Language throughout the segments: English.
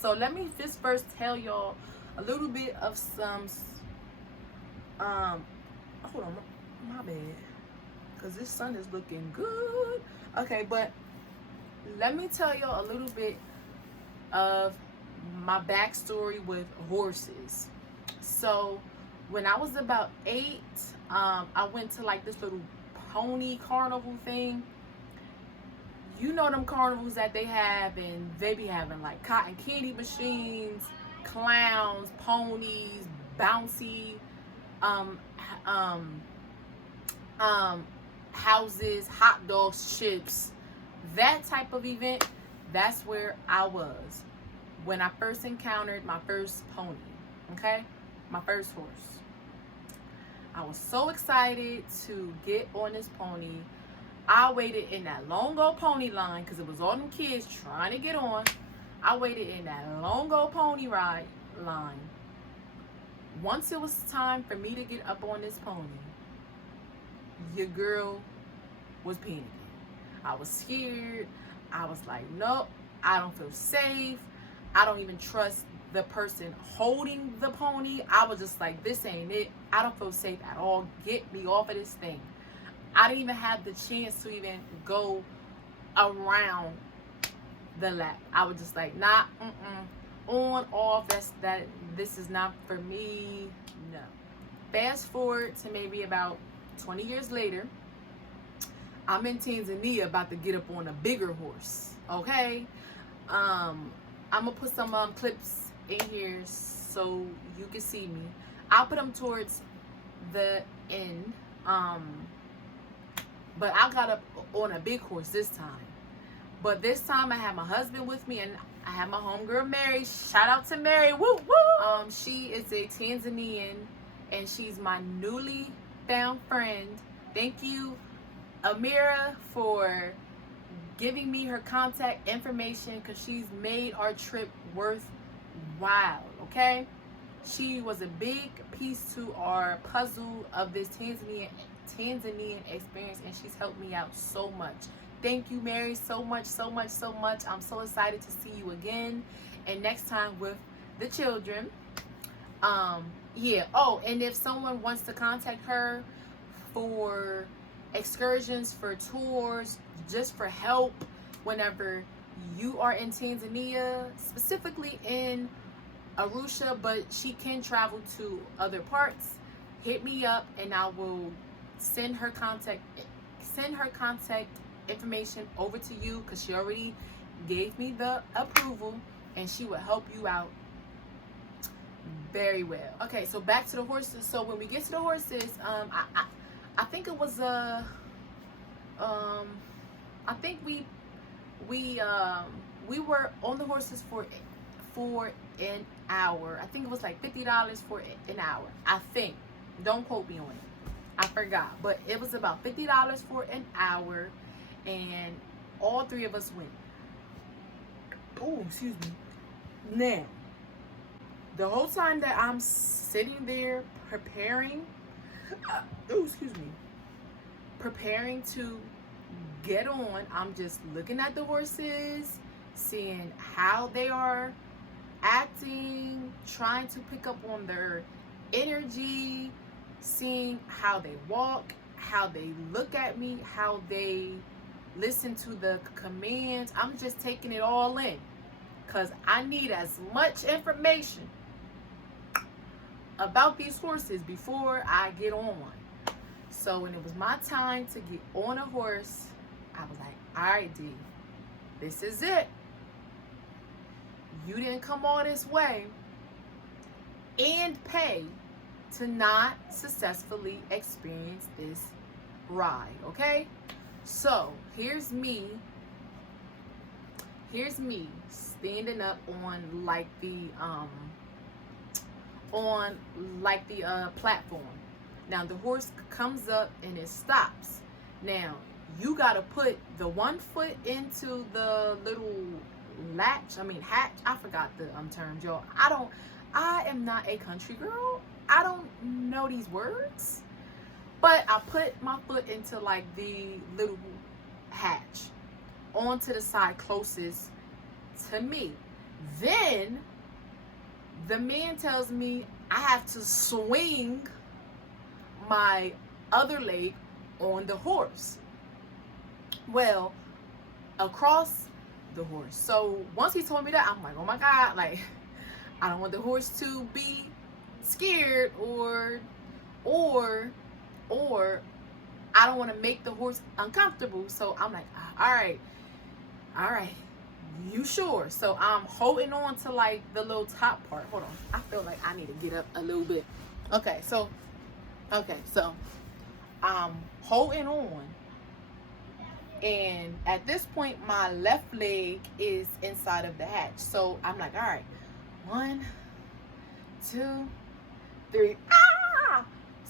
So let me just first tell y'all a little bit of some hold on, my bad, because this sun is looking good. Okay, but let me tell y'all a little bit of my backstory with horses. So when I was about 8, I went to like this little pony carnival thing. You know them carnivals that they have, and they be having like cotton candy machines, clowns, ponies, bouncy um um houses, hot dogs, chips, that type of event. That's where I was when I first encountered my first pony. Okay, my first horse. I was so excited to get on this pony. I waited in that long old pony line because it was all them kids trying to get on. I waited in that long old pony ride line. Once it was time for me to get up on this pony, your girl was panicking. I was scared. I was like, nope, I don't feel safe. I don't even trust the person holding the pony. I was just like, this ain't it. I don't feel safe at all. Get me off of this thing. I didn't even have the chance to even go around the lap. I was just like, nah, on, off, this is not for me, no. Fast forward to maybe about 20 years later, I'm in Tanzania about to get up on a bigger horse, okay? I'm gonna put some clips in here so you can see me. I'll put them towards the end, but I got up on a big horse this time. But this time I had my husband with me, and I had my homegirl Mary. Shout out to Mary. Woo woo. She is a Tanzanian, and she's my newly found friend. Thank you, Amira, for giving me her contact information, because she's made our trip worthwhile. Okay, she was a big piece to our puzzle of this Tanzanian experience, and she's helped me out so much. Thank you, Mary, so much. I'm so excited to see you again, and next time with the children. Yeah. Oh, and if someone wants to contact her for excursions, for tours, just for help whenever you are in Tanzania, specifically in Arusha, but she can travel to other parts, hit me up and I will send her contact information over to you, because she already gave me the approval, and she will help you out very well. Okay, so back to the horses. So when we get to the horses, I think it was I think we were on the horses for an hour. I think it was like $50 for an hour. I think. Don't quote me on it. I forgot, but it was about $50 for an hour, and all three of us went. Oh, excuse me. Now, the whole time that I'm sitting there preparing, preparing to get on, I'm just looking at the horses, seeing how they are acting, trying to pick up on their energy, seeing how they walk, how they look at me, how they listen to the commands. I'm just taking it all in, because I need as much information about these horses before I get on one. So when it was my time to get on a horse, I was like, all right, D, this is it. You didn't come all this way and pay to not successfully experience this ride, okay? So here's me standing up on like the platform. Now the horse comes up and it stops. Now you gotta put the one foot into the little hatch. I forgot the terms, y'all. I am not a country girl. I don't know these words, but I put my foot into like the little hatch onto the side closest to me. Then the man tells me I have to swing my other leg on the horse. Well, across the horse. So once he told me that, I'm like, oh my God, like, I don't want the horse to be scared or I don't want to make the horse uncomfortable. So I'm like, all right, you sure? So I'm holding on to like the little top part. Hold on, I feel like I need to get up a little bit. Okay, so I'm holding on, and at this point my left leg is inside of the hatch. So I'm like, all right, 1, 2, 3.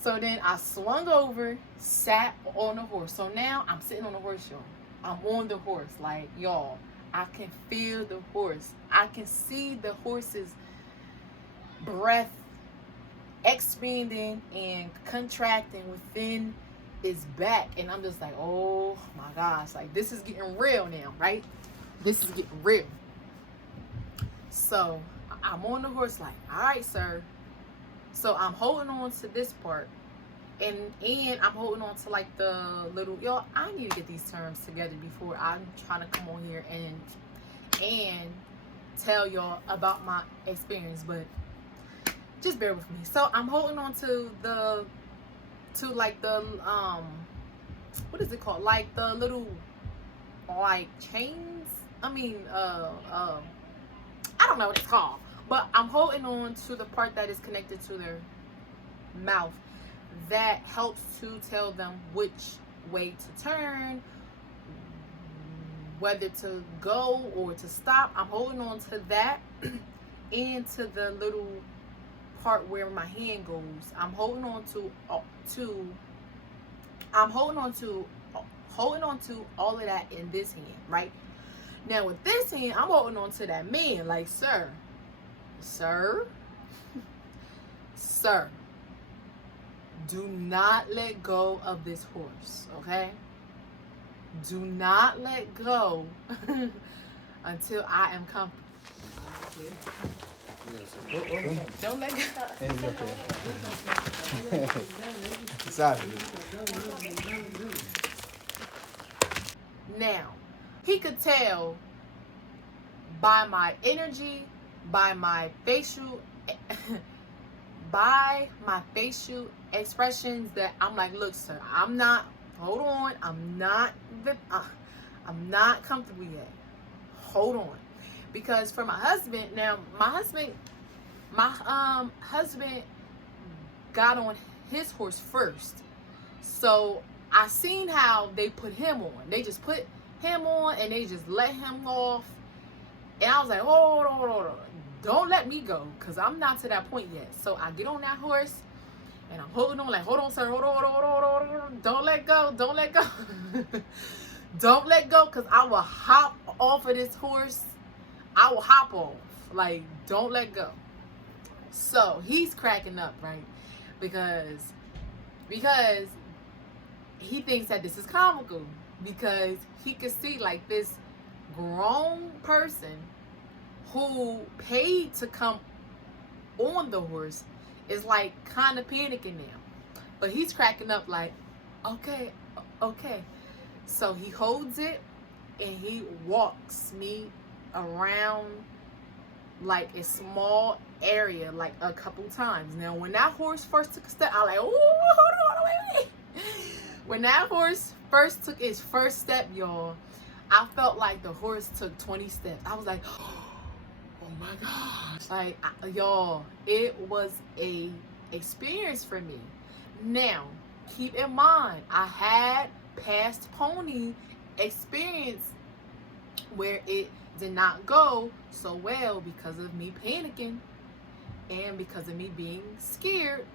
So then I swung over, sat on the horse. So now I'm sitting on the horse, y'all. I'm on the horse, like, y'all, I can feel the horse. I can see the horse's breath expanding and contracting within its back. And I'm just like, oh my gosh, like, this is getting real now, right? This is getting real. So I'm on the horse like, all right, sir. So I'm holding on to this part, and I'm holding on to like the little, y'all, I need to get these terms together before I'm trying to come on here and tell y'all about my experience, but just bear with me. So I'm holding on to like the what is it called? Like the little like chains. I mean I don't know what it's called. But I'm holding on to the part that is connected to their mouth that helps to tell them which way to turn, whether to go or to stop. I'm holding on to that and to the little part where my hand goes. I'm holding on to all of that in this hand, right? Now with this hand, I'm holding on to that man like, sir, do not let go of this horse, okay? Do not let go until I am comfortable. Don't let go. Now, he could tell by my energy, by my facial expressions that I'm like, look, sir, I'm not comfortable yet. Hold on. Because for my husband, now my husband got on his horse first. So I seen how they put him on. They just put him on and they just let him off. And I was like, hold on. Don't let me go, because I'm not to that point yet. So I get on that horse and I'm holding on like, hold on, sir, hold on. Don't let go. Don't let go, because I will hop off of this horse. I will hop off. Like, don't let go. So he's cracking up, right? Because he thinks that this is comical, because he could see like this grown person who paid to come on the horse is like kind of panicking now. But he's cracking up like, okay. So he holds it and he walks me around like a small area like a couple times. Now when that horse first took a step, I was like, oh, hold on, wait. When that horse first took its first step, y'all, I felt like the horse took 20 steps. I was like, oh my gosh. Like, y'all, it was a experience for me. Now, keep in mind, I had past pony experience where it did not go so well because of me panicking and because of me being scared,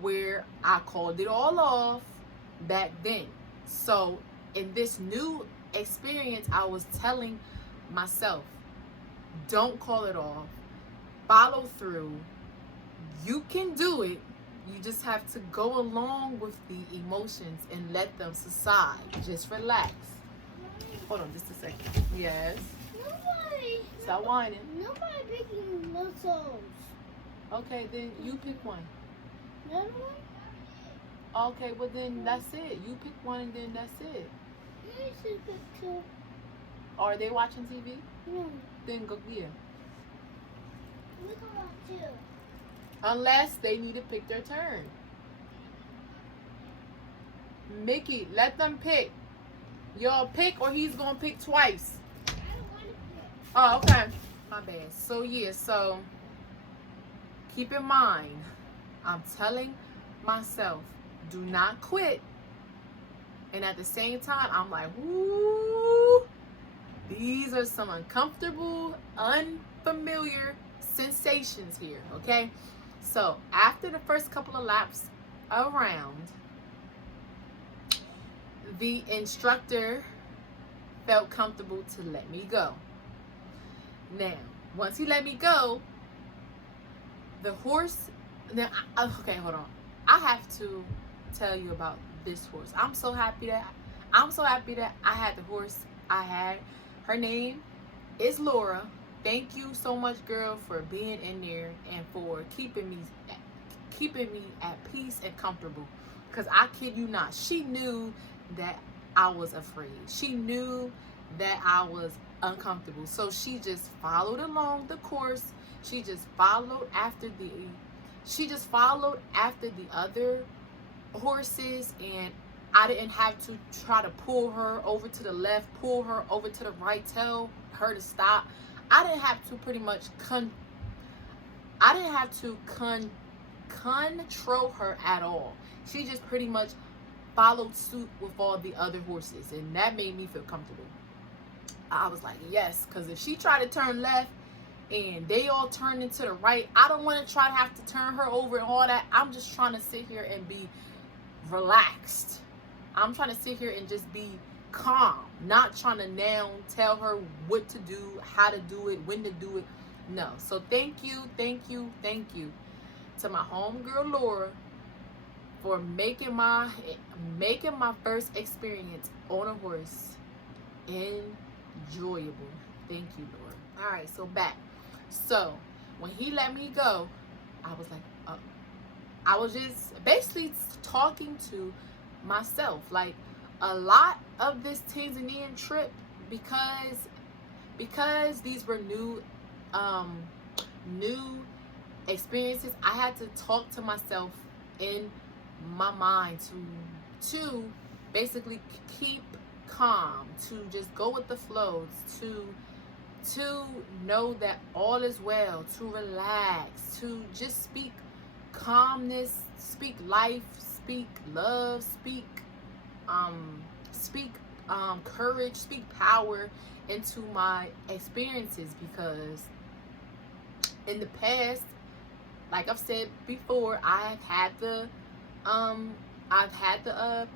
where I called it all off back then. So in this new experience, I was telling myself, don't call it off, follow through, you can do it. You just have to go along with the emotions and let them subside. Just relax. Hold on just a second. Yes. Stop whining. Nobody picking muscles. Okay, then you pick one. Another one? Okay, well then that's it. You pick one and then that's it. You should pick two. Are they watching TV? No. Then go here. We can watch two. Unless they need to pick their turn. Mickey, let them pick. Y'all pick or he's gonna pick twice. I don't want to pick. Oh, okay. My bad. So yeah, so keep in mind, I'm telling myself, do not quit. And at the same time, I'm like, woo, these are some uncomfortable, unfamiliar sensations here, okay? So after the first couple of laps around, the instructor felt comfortable to let me go. Now, once he let me go, the horse, now, okay, hold on. I have to tell you about this horse. I'm so happy that I had the horse I had. Her name is Laura. Thank you so much, girl, for being in there and for keeping me at peace and comfortable. Because I kid you not, she knew that I was afraid. She knew that I was uncomfortable. So she just followed along the course. She just followed after the other horses, and I didn't have to try to pull her over to the left, pull her over to the right, tell her to stop. I didn't have to control her at all. She just pretty much followed suit with all the other horses, and that made me feel comfortable. I was like, yes, because if she tried to turn left and they all turned into the right, I don't want to try to have to turn her over and all that. I'm just trying to sit here and be relaxed. I'm trying to sit here and just be calm, not trying to now tell her what to do, how to do it, when to do it. No. So thank you to my homegirl Laura for making my first experience on a horse enjoyable. Thank you, Laura. All right, so back. So when he let me go, I was like, I was just basically talking to myself. Like, a lot of this Tanzanian trip, because these were new experiences, I had to talk to myself in my mind to basically keep calm, to just go with the flow, to know that all is well, to relax, to just speak calmness, speak life, speak love, speak courage, speak power into my experiences. Because in the past, like I've said before, I've had the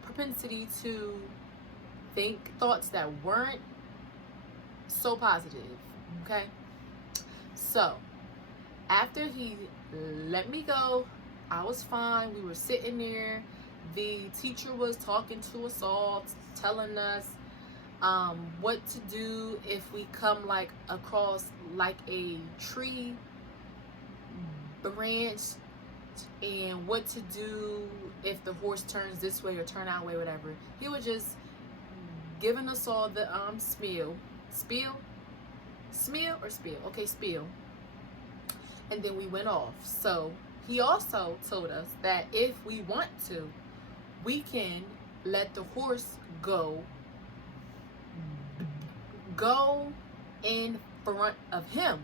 propensity to think thoughts that weren't so positive. Okay, so after he let me go, I was fine. We were sitting there. The teacher was talking to us all, telling us what to do if we come like across like a tree branch, and what to do if the horse turns this way or turn that way, whatever. He was just giving us all the spiel. Okay, spiel. And then we went off. So he also told us that if we want to, we can let the horse go in front of him.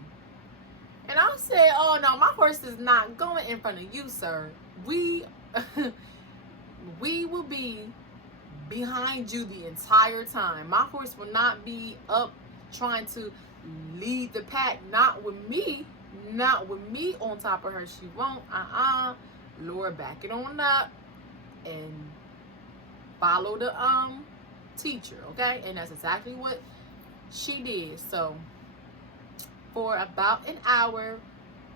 And I said, oh no, my horse is not going in front of you, sir. We will be behind you the entire time. My horse will not be up trying to lead the pack. Not with me on top of her. She won't. Laura, back it on up and follow the teacher, okay? And that's exactly what she did. So for about an hour,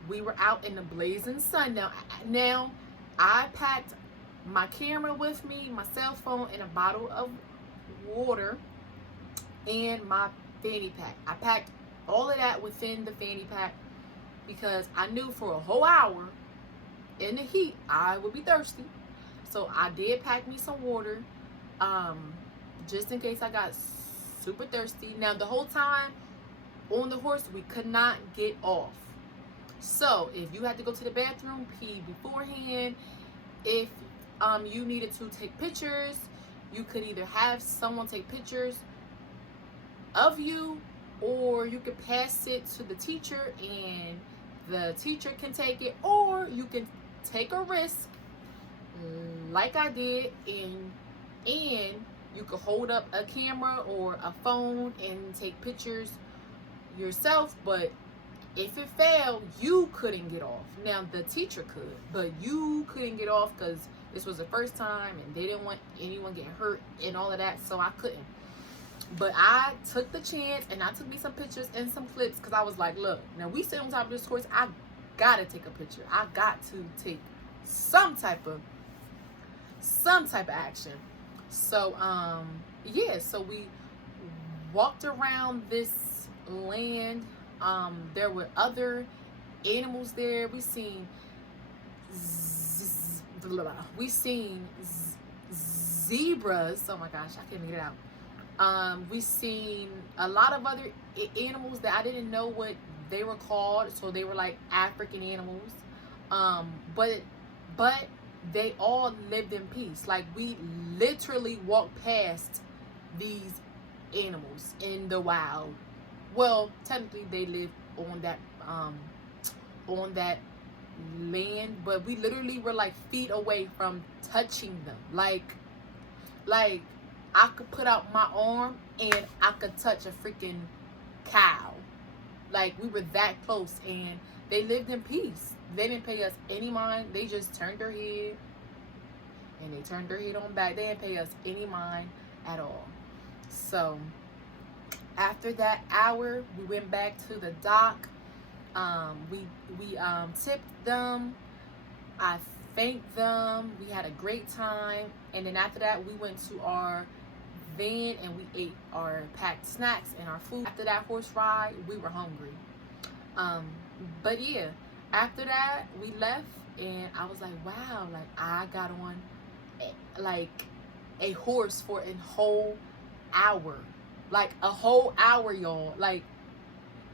we were out in the blazing sun. Now I packed my camera with me, my cell phone, and a bottle of water, and my fanny pack. I packed all of that within the fanny pack because I knew for a whole hour in the heat I would be thirsty. So I did pack me some water, just in case I got super thirsty. Now the whole time on the horse, we could not get off. So if you had to go to the bathroom, pee beforehand. If you needed to take pictures, you could either have someone take pictures of you, or you could pass it to the teacher and the teacher can take it, or you can take a risk like I did, and you could hold up a camera or a phone and take pictures yourself. But if it failed, you couldn't get off. Now the teacher could, but you couldn't get off because this was the first time and they didn't want anyone getting hurt and all of that, so I couldn't. But I took the chance and I took me some pictures and some clips because I was like, look, now we sit on top of this horse, I gotta take a picture. I got to take some type of action. So yeah, so we walked around this land. There were other animals there. We seen zebras. Oh my gosh, I can't get it out. We seen a lot of other animals that I didn't know what they were called, so they were like African animals. But they all lived in peace. Like, we literally walked past these animals in the wild. Well, technically they live on that land, but we literally were like feet away from touching them. Like I could put out my arm and I could touch a freaking cow. Like, we were that close, and they lived in peace. They didn't pay us any mind. They just turned their head and they turned their head on back. They didn't pay us any mind at all. So after that hour, we went back to the dock. We tipped them. I thanked them. We had a great time. And then after that, we went to our van and we ate our packed snacks and our food. After that horse ride, we were hungry. But yeah, after that, we left and I was like, wow, like I got on a horse for a whole hour. Like a whole hour, y'all. Like,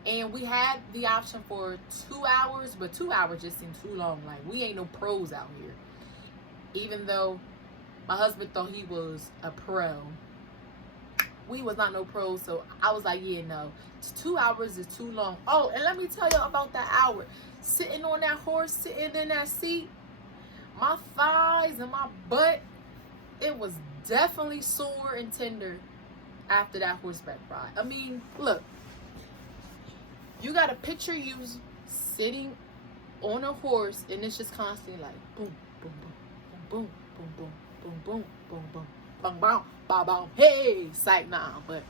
and we had the option for 2 hours, but 2 hours just seemed too long. Like, we ain't no pros out here. Even though my husband thought he was a pro, we was not no pros. So I was like, yeah, no, 2 hours is too long. Oh, and let me tell you about that hour. Sitting on that horse, sitting in that seat, my thighs and my butt, it was definitely sore and tender after that horseback ride. I mean, look, you got to picture you sitting on a horse and it's just constantly like boom, boom, boom, boom, boom, boom, boom, boom, boom, boom, boom, boom, boom, boom, hey, sight now. But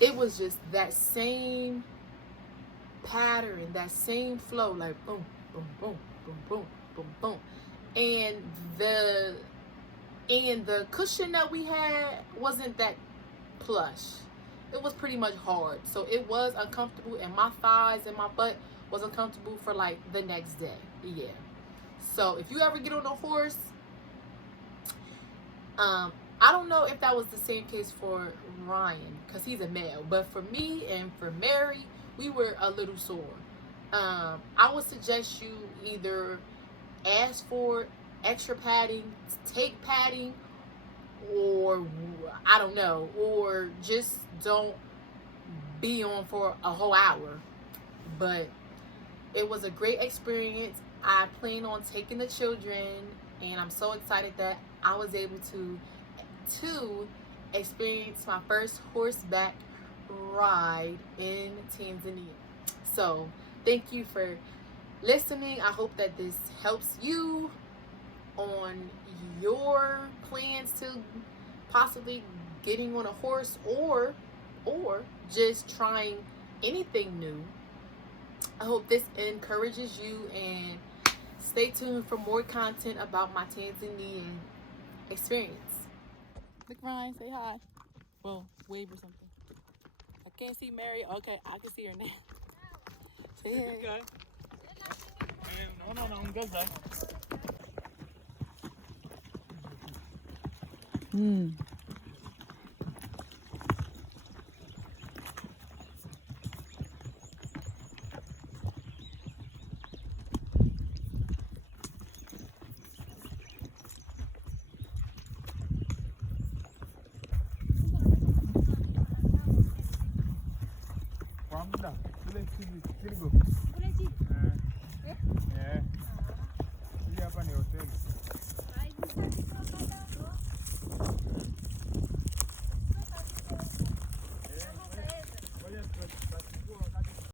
it was just that same pattern, that same flow, like boom, boom, boom, boom, boom, boom, boom. And the cushion that we had wasn't that plush. It was pretty much hard, so it was uncomfortable, and my thighs and my butt was uncomfortable for like the next day. Yeah. So if you ever get on a horse, I don't know if that was the same case for Ryan because he's a male, but for me and for Mary, we were a little sore. I would suggest you either ask for extra padding, take padding, or I don't know, or just don't be on for a whole hour. But it was a great experience. I plan on taking the children, and I'm so excited that I was able to experience my first horseback ride in Tanzania. So thank you for listening. I hope that this helps you on your plans to possibly getting on a horse or just trying anything new. I hope this encourages you, and stay tuned for more content about my Tanzanian experience. Look, Ryan, say hi. Well, wave or something. I can't see Mary. Okay, I can see her now. Okay. No, ongeza. Kwa muda. Kule chini, kile go. Kule chini. Yeah.